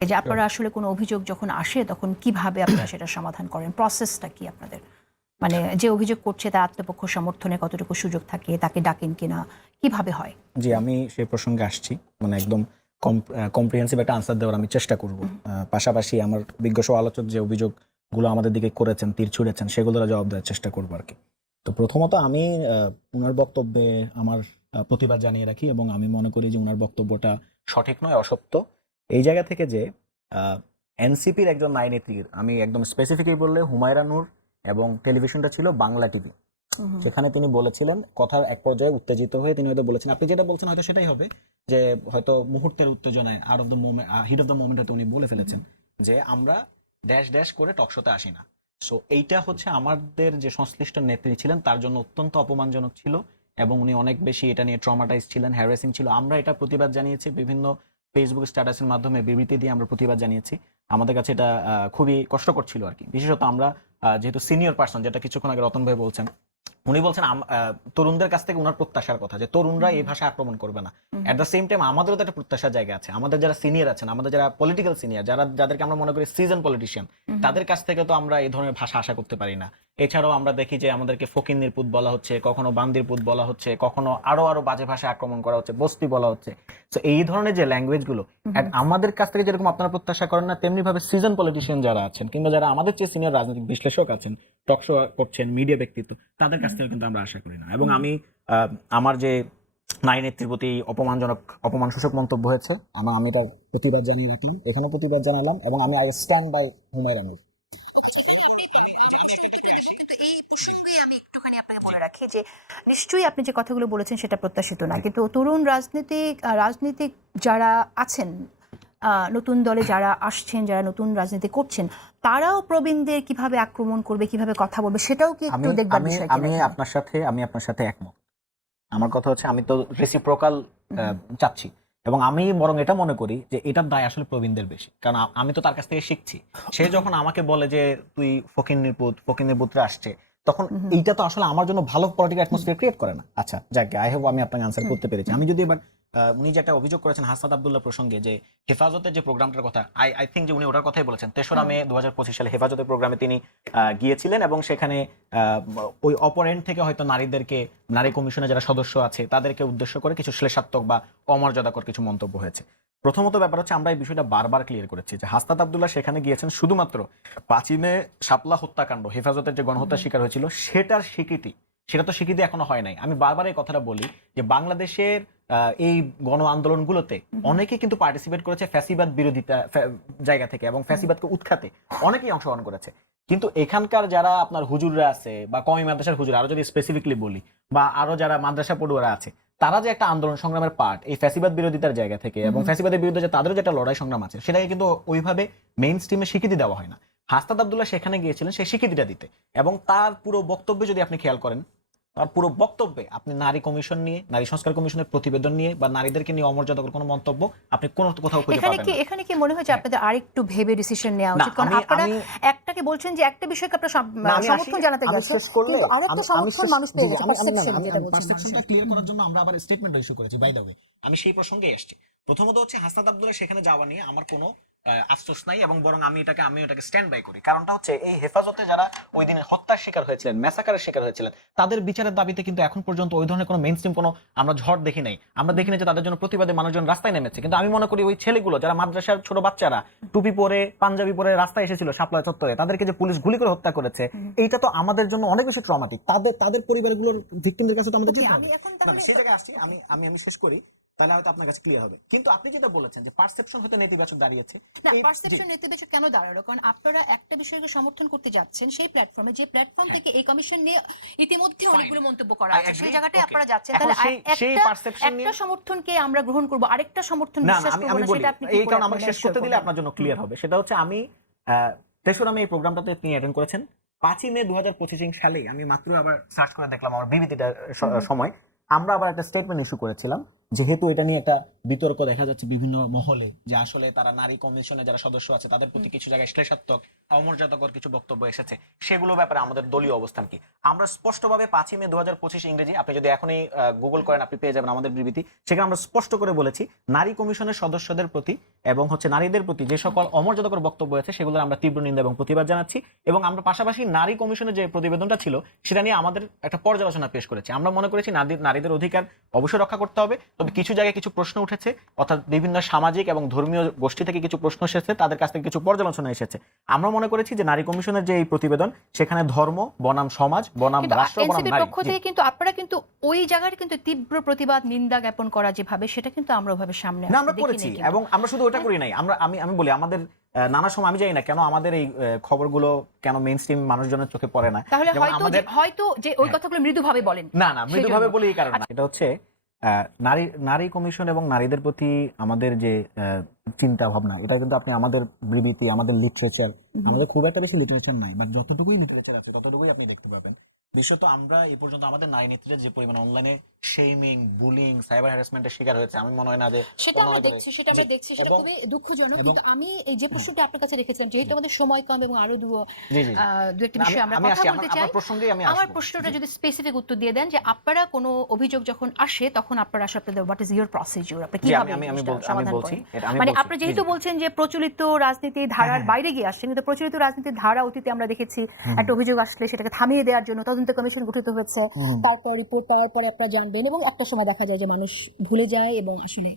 যে আপনারা আসলে কোনো অভিযোগ যখন আসে তখন কীভাবে আপনারা সেটা সমাধান করেন? প্রসেসটা কি আপনাদের? মানে যে অভিযোগ করছে তার আত্মপক্ষ সমর্থনে কতটুকু সুযোগ থাকে তাকে ডাকেন কিনা কীভাবে হয়? জি আমি সেই প্রসঙ্গে আসছি। মানে একদম কম্প্রিহেন্সিভ একটা আনসার দেওয়ার আমি চেষ্টা করব। পাশাপাশি আমার বিজ্ঞ আলোচক যে অভিযোগগুলো আমাদের দিকে করেছেন তীর ছুঁড়েছেন সেগুলোর জবাব দেওয়ার চেষ্টা করব আর কি। তো প্রথমত আমি ওনার বক্তব্যে আমার প্রতিবাদ জানিয়ে রাখি এবং আমি মনে করি যে ওনার বক্তব্যটা সঠিক নয় অসত্য। এই জায়গা থেকে যে এনসিপির একজন নারী নেত্রীর আমি একদম স্পেসিফিকলি বললে হুমায়রা নূর এবং টেলিভিশনটা ছিল বাংলা টিভি সেখানে তিনি বলেছিলেন কথার এক পর্যায়ে উত্তেজিত হয়ে তিনি হয়তো বলেছেন আপনি যেটা বলছেন হয়তো সেটাই হবে যে হয়তো মুহূর্তের উত্তেজনায় out of the moment heat of the moment হয়তো উনি বলে ফেলেছেন যে আমরা ড্যাশ ড্যাশ করে টকশোতে আসি না। সো এইটা হচ্ছে আমাদের যে সংশ্লিষ্ট নেত্রী ছিলেন তার জন্য অত্যন্ত অপমানজনক ছিল এবং উনি অনেক বেশি এটা নিয়ে ট্রমাটাইজ ছিলেন হ্যারাসিং ছিল। আমরা এটা প্রতিবাদ জানিয়েছি বিভিন্ন ফেসবুক স্ট্যাটাসের মাধ্যমে বিবৃতি দিয়ে আমরা প্রতিবাদ জানিয়েছি। আমাদের কাছে এটা খুবই কষ্টকর ছিল আর কি। বিশেষত আমরা যেহেতু সিনিয়র পার্সন যেটা কিছুক্ষণ আগে রতন ভাই বলছেন উনি বলছেন তরুণদের কাছ থেকে ওনার প্রত্যাশার কথা যে তরুণরা এই ভাষা আক্রমণ করবে না। এট দ্য সেম টাইম আমাদেরও তো একটা প্রত্যাশার জায়গা আছে। আমাদের যারা সিনিয়র আছেন আমাদের যারা পলিটিক্যাল সিনিয়র যারা যাদেরকে আমরা মনে করি সিজন পলিটিশিয়ান তাদের কাছ থেকে তো আমরা এই ধরনের ভাষা আশা করতে পারি না। এছাড়াও আমরা দেখি যে আমাদেরকে ফকিন্নির পুত বলা হচ্ছে কখনো বান্দির পুত বলা হচ্ছে কখনো আরও আরও বাজে ভাষায় আক্রমণ করা হচ্ছে বস্তি বলা হচ্ছে। তো এই ধরনের যে ল্যাঙ্গুয়েজগুলো আমাদের কাছ থেকে যেরকম আপনারা প্রত্যাশা করেন না তেমনি ভাবে সিজন পলিটিশিয়ান যারা আছেন কিংবা যারা আমাদের চেয়ে সিনিয়র রাজনৈতিক বিশ্লেষক আছেন টকশো করছেন মিডিয়া ব্যক্তিত্ব তাদের কাছ থেকে কিন্তু আমরা আশা করি না। এবং আমি আহ, আমার যে নারী নেত্রীর প্রতি অপমানজনক অপমান সূচক মন্তব্য হয়েছে আমার আমি তার প্রতিবাদ জানিয়ে এখানে প্রতিবাদ জানালাম এবং আমি I stand by Humaira Noor কিন্তু এই প্রসঙ্গে আমি একটুখানি আপনাকে বলে রাখি যে নিশ্চয়ই আপনি যে কথাগুলো বলেছেন সেটা প্রত্যাশিত না। কিন্তু তরুণ রাজনীতিক রাজনীতিক যারা আছেন নতুন দলে যারা আসছেন যারা নতুন রাজনীতি করছেন তারাও প্রবীণদের কীভাবে আক্রমণ করবে কীভাবে কথা বলবে সেটাও কি একটু দেখবার বিষয় আমি আপনার সাথে আমি আপনার সাথে একমত। আমার কথা হচ্ছে আমি তো রেসিপ্রোকাল চাচ্ছি। এবং আমি বরং এটা মনে করি যে এটার দায় আসলে প্রবীণদের বেশি। কারণ আমি তো তার কাছ থেকে শিখছি। সে যখন আমাকে বলে যে তুই ফকির নির্পুত ফকির নির্পুত্রে আসছে। তখন এইটা তো আসলে আমার জন্য ভালো পলিটিক্যাল অ্যাটমসফিয়ার ক্রিয়েট করে না। আচ্ছা যাক আই হোপ আমি আপনাকে আনসার করতে পেরেছি। আমি যদি এবার উনি যে একটা অভিযোগ করেছেন হাসাদ আব্দুল্লাহ প্রসঙ্গে যে হেফাজতের যে প্রোগ্রামটার কথা আই আই থিঙ্ক যে উনি ওটার কথাই বলেছেন। তেসরা মে দু হাজার পঁচিশ সালে হেফাজতের প্রোগ্রামে তিনি গিয়েছিলেন এবং সেখানে আহ, ওই অপরেন্ট থেকে হয়তো নারীদেরকে নারী কমিশনে যারা সদস্য আছে তাদেরকে উদ্দেশ্য করে কিছু শ্লেষাত্মক বা অমর্যাদাকর কিছু মন্তব্য হয়েছে। প্রথমত ব্যাপার হচ্ছে আমরা এই বিষয়টা বারবার ক্লিয়ার করেছি যে হাস্তাত আবদুল্লাহ সেখানে গিয়েছেন শুধুমাত্র পাচিনে শাপলা হত্যাকাণ্ড, হেফাজতের যে গণহত্যার শিকার হয়েছিল, সেটার স্বীকৃতি, সেটা তো স্বীকৃতি এখনও হয় নাই। আমি বারবার এই কথাটা বলি যে বাংলাদেশের এই গণ আন্দোলনগুলোতে অনেকে কিন্তু পার্টিসিপেট করেছে ফ্যাসিবাদ বিরোধিতা জায়গা থেকে এবং ফ্যাসিবাদকে উৎখাতে অনেকেই অংশগ্রহণ করেছে। কিন্তু এখানকার যারা আপনার হুজুররা আছে বা কমি মাদ্রাসার হুজুর, আরও যদি স্পেসিফিকলি বলি বা আরও যারা মাদ্রাসা পড়ুয়ারা আছে তারা যে একটা আন্দোলন সংগ্রামের পার্ট এই ফ্যাসিবাদ বিরোধিতার জায়গা থেকে এবং ফ্যাসিবাদের বিরুদ্ধে যে তাদেরও যে একটা লড়াই সংগ্রাম আছে সেটাকে কিন্তু ওইভাবে মেইন স্ট্রিমে স্বীকৃতি দেওয়া হয় না। হাস্তাদ আবদুল্লাহ সেখানে গিয়েছিলেন সেই স্বীকৃতিটা দিতে। এবং তার পুরো বক্তব্য যদি আপনি খেয়াল করেন তার পুরো বক্তব্যে আপনি নারী কমিশন নিয়ে নারী সংস্কার কমিশনের প্রতিবেদন নিয়ে বা নারীদেরকে নিয়ে অমর্যাদাকর কোনো মন্তব্য আপনি কোনো কোথাও খুঁজে এখানে পাবেন কি না। এখানে কি মনে হয়। যে আপনাদের আরেকটু ভেবে ডিসিশন নেওয়া উচিত? কারণ আপনারা একটাকে বলছেন যে একটা বিষয়কে আপনারা সমর্থন জানাতে গেছেন কিন্তু আরেকটা সমর্থন মানুষ পেয়ে গেছে পারসেপশন যেটা বলছেন perception টা করার জন্য আমরা আবার স্টেটমেন্ট ইস্যু করেছি বাই দ্য ওয়ে আমি সেই প্রসঙ্গে এসেছি প্রথমত হচ্ছে হাসনাত আব্দুল্লাহ সেখানে যাওয়া নিয়ে আমার কোনো আফসোস নাই এবং বরং আমি এটাকে আমি এটাকে স্ট্যান্ড বাই করি। কারণটা হচ্ছে এই হেফাজতে যারা ওই দিনে হত্যার শিকার হয়েছিলেন ম্যাসাকারের শিকার হয়েছিলেন তাদের বিচারের দাবিতে কিন্তু এখন পর্যন্ত ওই ধরনের কোনো মেইন কোনো আমরা ঝড় দেখি নাই। আমরা দেখি নাই যে তাদের জন্য প্রতিবাদে মানুষজন রাস্তায় নেমেছে। কিন্তু আমি মনে করি ওই ছেলেগুলো যারা মাদ্রাসার ছোট বাচ্চারা টুপি পরে পাঞ্জাবি পরে রাস্তায় এসেছিল শাপলা চত্বরে তাদেরকে যে পুলিশ গুলি করে হত্যা করেছে এইটা তো আমাদের জন্য অনেক বেশি ট্রমাটিক তাদের তাদের পরিবারগুলোর ভিকটিমদের কাছে তো আমাদের আমি এখন তাহলে সেই জায়গায় আসছি আমি আমি আমি শেষ করি। তাহলে হয়তো আপনার কাছে ক্লিয়ার হবে। কিন্তু আপনি যেটা বলেছেন যে পারসেপশন হতে নেতিবাচক দাঁড়িয়েছে না পারসেপশন নেতিবাচক কেন দাঁড়াল? কারণ আপনারা একটা বিষয়কে সমর্থন করতে যাচ্ছেন সেই প্ল্যাটফর্মে যে প্ল্যাটফর্ম থেকে এই কমিশন নিয়ে ইতিমধ্যে অনেকগুলো মন্তব্য করা আছে সেই. জায়গাটায় আপনারা যাচ্ছেন। তাহলে একটা নিয়ে- একটা সমর্থনকে আমরা গ্রহণ করব আরেকটা সমর্থন বিশ্বাস করব না সেটা আপনি এই করে কারণ আমাকে শেষ করতে দিলে আপনার জন্য ক্লিয়ার হবে। সেটা হচ্ছে আমি আহ, তেসরা মে এই প্রোগ্রামটাতে তিনি অ্যাটেন্ড করেছেন। পাঁচই মে দু হাজার পঁচিশ সালে আমি মাত্র আবার সার্চ করে দেখলাম আমার বিবৃতিটা সময় আমরা আবার একটা স্টেটমেন্ট ইস্যু করেছিলাম। যেহেতু এটা নিয়ে একটা বিতর্ক দেখা যাচ্ছে বিভিন্ন মহলে যে আসলে তারা নারী কমিশনে যারা সদস্য আছে তাদের প্রতি কিছু জায়গায় শ্লেষাত্মক অমর্যাদাকর কিছু বক্তব্য এসেছে। সেগুলো ব্যাপারে আমাদের দলীয় অবস্থান কি? আমরা স্পষ্টভাবে পাঁচই মে দু হাজার পঁচিশ ইংরেজি আপনি যদি এখনই গুগল করেন আপনি পেয়ে যাবেন আমাদের বিবৃতি। সেখানে আমরা স্পষ্ট করে বলেছি নারী কমিশনের সদস্যদের প্রতি এবং হচ্ছে নারীদের প্রতি যে সকল অমর্যাদাকর বক্তব্য আছে সেগুলোর আমরা তীব্র নিন্দা এবং প্রতিবাদ জানাচ্ছি এবং আমরা পাশাপাশি নারী কমিশনের যে প্রতিবেদনটা ছিল সেটা নিয়ে আমাদের একটা পর্যালোচনা পেশ করেছি। আমরা মনে করেছি নারী- নারীদের অধিকার অবশ্যই রক্ষা করতে হবে। তবে কিছু জায়গায় কিছু প্রশ্ন উঠেছে অর্থাৎ বিভিন্ন সামাজিক এবং ধর্মীয় গোষ্ঠী থেকে কিছু প্রশ্ন এসেছে তাদের কাছ থেকে কিছু পর্যালোচনা এসেছে। আমরা মনে করেছি যে নারী কমিশনের যে এই প্রতিবেদন সেখানে ধর্ম বনাম সমাজ বনাম রাষ্ট্র বনাম নারী। পক্ষ থেকে কিন্তু আপনারা কিন্তু ওই জায়গার কিন্তু তীব্র প্রতিবাদ নিন্দা জ্ঞাপন করা যেভাবে সেটা কিন্তু আমরা ওভাবে সামনে না আমরা করেছি এবং আমরা শুধু ওটা করি নাই। আমরা আমি আমি বলি আমাদের নানা সময় আমি জানি না কেন আমাদের এই খবরগুলো কেন মেইন স্ট্রিম মানুষজনের চোখে পড়ে না। তাহলে হয়তো যে- হয়তো যে ওই হ্যাঁ। কথাগুলো মৃদুভাবে বলেন। না না মৃদুভাবে। বলি এই কারণে। এটা হচ্ছে নারী নারী কমিশন এবং নারীদের প্রতি আমাদের যে চিন্তা ভাবনা এটা কিন্তু আপনি আমাদের বিবৃতি আমাদের লিটারেচার আমাদের খুব একটা বেশি লিটারেচার নাই বাট যতটুকুই লিটারেচার আছে ততটুকুই আপনি দেখতে পাবেন। বিশেষত আমরা এই পর্যন্ত আমাদের নারী নেত্রীরা যে পরিমাণ অনলাইনে শেমিং বুলিং সাইবার হ্যারাসমেন্টের শিকার হয়েছে আমি মনে হয় না যে সেটা আমরা দেখছি সেটা আমরা দেখছি সেটা খুবই দুঃখজনক কিন্তু আমি এই যে প্রশ্নটা আপনার কাছে রেখেছিলাম যেহেতু আমাদের সময় কম এবং আরও দু দু একটি বিষয়ে আমরা কথা বলতে চাই। আমার প্রসঙ্গেই আমি আমার প্রশ্নটা যদি স্পেসিফিক উত্তর দিয়ে দেন যে আপনারা কোনো অভিযোগ যখন আসে তখন আপনারা আসলে আপনাদের হোয়াট ইজ ইউর প্রসিডিউর আপনি কীভাবে আমি আমি আমি জিনিসটা বল- আমি বলছি মানে বলছি। আপনি যেহেতু বলছেন যে প্রচলিত রাজনীতি ধারার হ্যাঁ, বাইরে গিয়ে আসছেন কিন্তু প্রচলিত রাজনীতির ধারা অতীতে আমরা দেখেছি একটা অভিযোগ আসলে সেটাকে থামিয়ে দেওয়ার জন্য তদন্ত কমিশন গঠিত হয়েছে। তারপর রিপোর্ট পাওয়ার পরে আপনারা জানবেন এবং একটা সময় দেখা যায় যে মানুষ ভুলে যায় এবং আসলে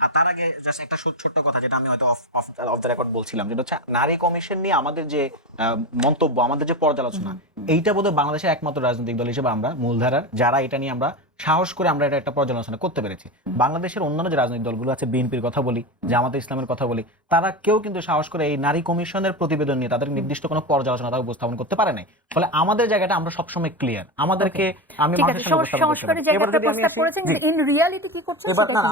আর তার আগে জাস্ট একটা ছোট্ট কথা যেটা আমি হয়তো off off off the record বলছিলাম যেটা হচ্ছে নারী কমিশন নিয়ে আমাদের যে আহ, মন্তব্য আমাদের যে পর্যালোচনা এইটা বোধহয় বাংলাদেশের একমাত্র রাজনৈতিক দল হিসেবে আমরা মূলধারার যারা এটা নিয়ে আমরা সাহস করে আমরা এটা একটা পর্যালোচনা করতে পেরেছি। বাংলাদেশের অন্যান্য যে রাজনৈতিক দলগুলো আছে বিএনপির কথা বলি জামাতে ইসলামের কথা বলি তারা কেউ কিন্তু সাহস করে এই নারী কমিশনের প্রতিবেদন নিয়ে তাদের নির্দিষ্ট কোনো পর্যালোচনা তারা উপস্থাপন করতে পারে নাই। ফলে আমাদের জায়গাটা আমরা সবসময় ক্লিয়ার আমাদেরকে আমি। এবার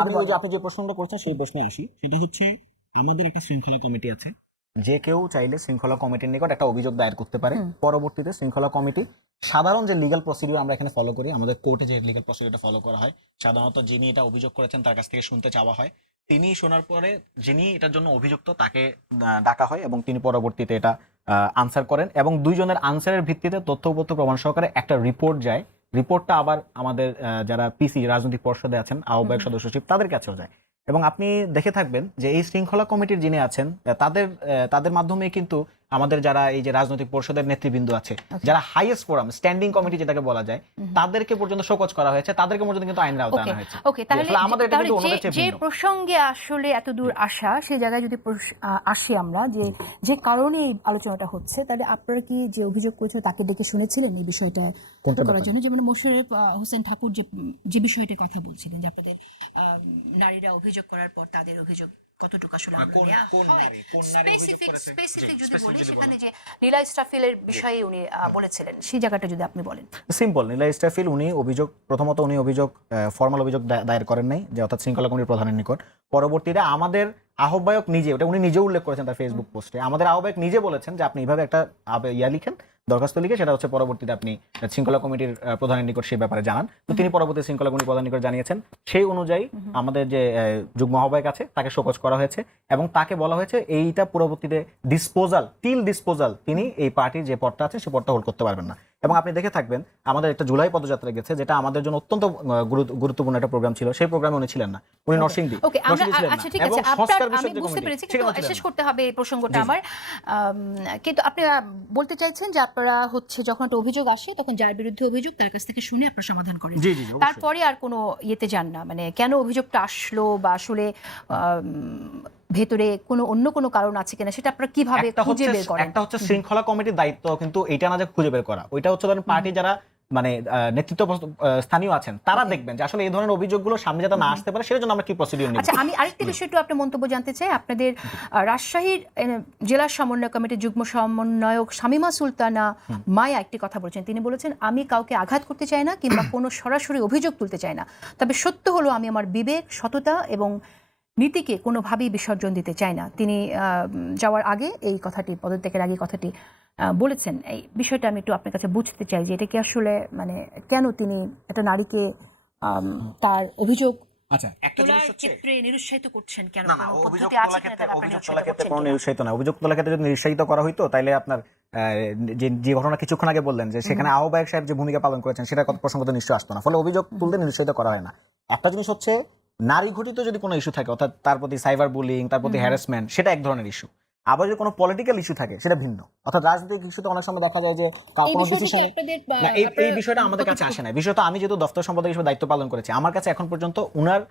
আমি না। আপনি যে প্রশ্নটা করছেন সেই প্রশ্নে আসি। সেটা হচ্ছে আমাদের একটা শৃঙ্খলা কমিটি আছে। যে কেউ চাইলে শৃঙ্খলা কমিটির নিকট একটা অভিযোগ দায়ের করতে পারে। পরবর্তীতে শৃঙ্খলা কমিটি সাধারণ যে লিগ্যাল প্রসিডিউর আমরা এখানে ফলো করি আমাদের কোর্টে যে লিগ্যাল প্রসিডিউরটা ফলো করা হয় সাধারণত যিনি এটা অভিযোগ করেছেন তার কাছ থেকে শুনতে চাওয়া হয়। তিনি শোনার পরে যিনি এটার জন্য অভিযুক্ত তাকে ডাকা হয় এবং তিনি পরবর্তীতে এটা আনসার করেন এবং দুইজনের আনসারের ভিত্তিতে তথ্য উপত্য প্রমাণ সহকারে একটা রিপোর্ট যায়। রিপোর্টটা আবার আমাদের যারা পিসি রাজনৈতিক পর্ষদে আছেন আহ্বায়ক সদস্য সচিব তাদের কাছেও যায়। এবং আপনি দেখে থাকবেন যে এই শৃঙ্খলা কমিটির যিনি আছেন তাদের তাদের মাধ্যমে কিন্তু আমাদের যারা এই যে রাজনৈতিক পরিষদের নেতৃবৃন্দ আছে যারা হাইয়েস্ট ফোরাম স্ট্যান্ডিং কমিটি যেটাকে বলা যায় তাদেরকে পর্যন্ত শোকজ করা হয়েছে তাদেরকে পর্যন্ত কিন্তু আইনের আওতায় আনা হয়েছে। ওকে তাহলে আমাদের এটা কিন্তু অন্যদের যে প্রসঙ্গে আসলে এত দূর আসা সেই জায়গায় যদি আসি আমরা যে যে কারণে এই আলোচনাটা হচ্ছে তাহলে আপনারা কি যে অভিযোগ করেছিল তাকে ডেকে শুনেছিলেন এই বিষয়টা করার জন্য? যেমন মোশাররফ আহ, হোসেন ঠাকুর যে যে বিষয়টার কথা বলছিলেন যে আপনাদের আহ, নারীরা অভিযোগ করার পর তাদের অভিযোগ কতটুকু আসলে স্পেসিফিক স্পেসিফিক যদি বলি সেখানে যে নীলা ইস্টাফিলের বিষয়ে উনি বলেছিলেন সেই জায়গাটা যদি আপনি বলেন। সিম্পল নীলা ইস্টাফিল উনি অভিযোগ প্রথমত উনি অভিযোগ ফর্মাল অভিযোগ দায়ের করেন নাই যে অর্থাৎ শৃঙ্খলা কমিটির প্রধানের নিকট। পরবর্তীতে আমাদের আহ্বায়ক নিজে ওটা উনি নিজে উল্লেখ করেছেন তার ফেসবুক পোস্টে আমাদের আহ্বায়ক নিজে বলেছেন যে আপনি এইভাবে একটা ইয়া লিখেন দরখাস্ত লিখে সেটা হচ্ছে পরবর্তীতে আপনি শৃঙ্খলা কমিটির প্রধানের নিকট সেই ব্যাপারে জানান। তো তিনি পরবর্তী শৃঙ্খলা কমিটির প্রধানের নিকট জানিয়েছেন সেই অনুযায়ী আমাদের যে যুগ্ম আহ্বায়ক আছে তাকে শোকজ করা হয়েছে এবং তাকে বলা হয়েছে এইটা পরবর্তীতে ডিসপোজাল টিল ডিসপোজাল তিনি এই পার্টির যে পদটা আছে সে পদটা হোল্ড করতে পারবেন না। এবং আপনি দেখে থাকবেন আমাদের একটা জুলাই পদযাত্রা গেছে যেটা আমাদের জন্য অত্যন্ত গুরুত্বপূর্ণ একটা প্রোগ্রাম ছিল। সেই প্রোগ্রামে উনি ছিলেন না। উনি নরসিংদী। ওকে। আচ্ছা ঠিক আছে। আপনার আমি বুঝতে পেরেছি কিন্তু শেষ করতে হবে এই প্রসঙ্গটা। আমার। কিন্তু আপনি বলতে চাইছেন যে আপনারা হচ্ছে যখন একটা অভিযোগ আসে তখন যার বিরুদ্ধে অভিযোগ তার কাছ থেকে শুনে আপনারা সমাধান করেন। জি জি জি, তারপরে আর কোনো ইয়েতে যান না। মানে কেন অভিযোগটা আসলো বা আসলে ভেতরে কোনো অন্য কোনো কারণ আছে কিনা সেটা আপনারা কীভাবে খুঁজে বের করেন? একটা হচ্ছে শৃঙ্খলা কমিটির দায়িত্ব কিন্তু এটা না যে খুঁজে বের করা। ওইটা হচ্ছে ধরেন পার্টি যারা মানে নেতৃত্ব স্থানীয় আছেন তারা দেখবেন যে আসলে এই ধরনের অভিযোগগুলো সামনে যাতে না আসতে পারে সেটার জন্য আমরা কি প্রসিডিউর নিব? আচ্ছা আমি আরেকটি বিষয় একটু আপনার মন্তব্য জানতে চাই। আপনাদের রাজশাহীর জেলা সমন্বয় কমিটির যুগ্ম সমন্বয়ক শামিমা সুলতানা মায়া একটি কথা বলেছেন। তিনি বলেছেন আমি কাউকে আঘাত করতে চাই না কিংবা কোনো সরাসরি অভিযোগ তুলতে চাই না। তবে সত্য হলো আমি আমার বিবেক সততা এবং নীতিকে কোনোভাবেই বিসর্জন দিতে চাই না। তিনি যাওয়ার আগে এই কথাটি পদত্যাগের আগে কথাটি আহ, বলেছেন। এই বিষয়টা আমি একটু আপনার কাছে বুঝতে চাই যে এটা কি আসলে মানে কেন তিনি একটা নারীকে তার অভিযোগ আচ্ছা একটা ক্ষেত্রে নিরুৎসাহিত করছেন কেন? অভিযোগ ক্ষেত্রে অভিযোগ ক্ষেত্রে কোনো? নিরুৎসাহিত না। অভিযোগ তোলার ক্ষেত্রে যদি নিরুৎসাহিত করা হইতো তাহলে আপনার আহ, যে যে ঘটনা কিছুক্ষণ আগে বললেন যে সেখানে আহ্বায়ক সাহেব যে ভূমিকা পালন করেছেন সেটা কত প্রসঙ্গ তো নিশ্চয়ই আসতো না। ফলে অভিযোগ তুলতে নিরুৎসাহিত করা হয় না। একটা জিনিস হচ্ছে নারী ঘটিত যদি কোনো ইস্যু থাকে অর্থাৎ তার প্রতি সাইবার বুলিং তার প্রতি হ্যারাসমেন্ট সেটা এক ধরনের ইস্যু আবার যদি কোনো পলিটিক্যাল ইস্যু থাকে সেটা ভিন্ন। অর্থাৎ রাজনৈতিক ইস্যুতে অনেক সময় দেখা যায় যে কোনো ডিসিশনে এই এই বিষয়টা আমাদের কাছে আসে না। বিষয়টা আমি যেহেতু দপ্তর সম্পাদক হিসেবে দায়িত্ব পালন করেছি আমার কাছে এখন পর্যন্ত উনার